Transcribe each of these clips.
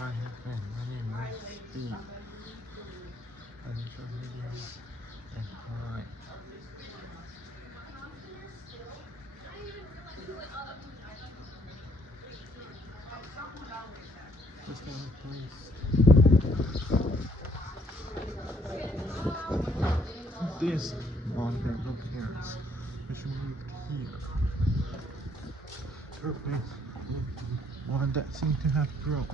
Hi everyone, my name is Steve. I did your video and hi. Just stay with please. This modern appearance which moved here. Perfect one that seemed to have grown.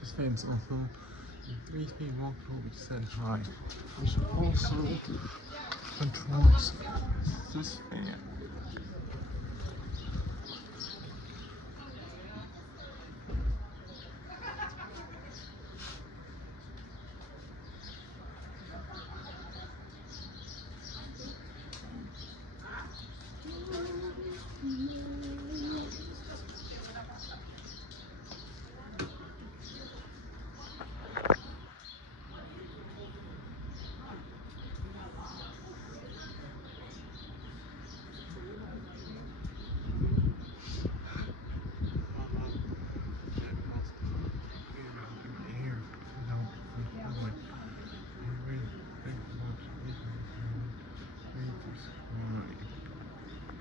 This fence also, 3 feet walked over said hi, which also controls this fan.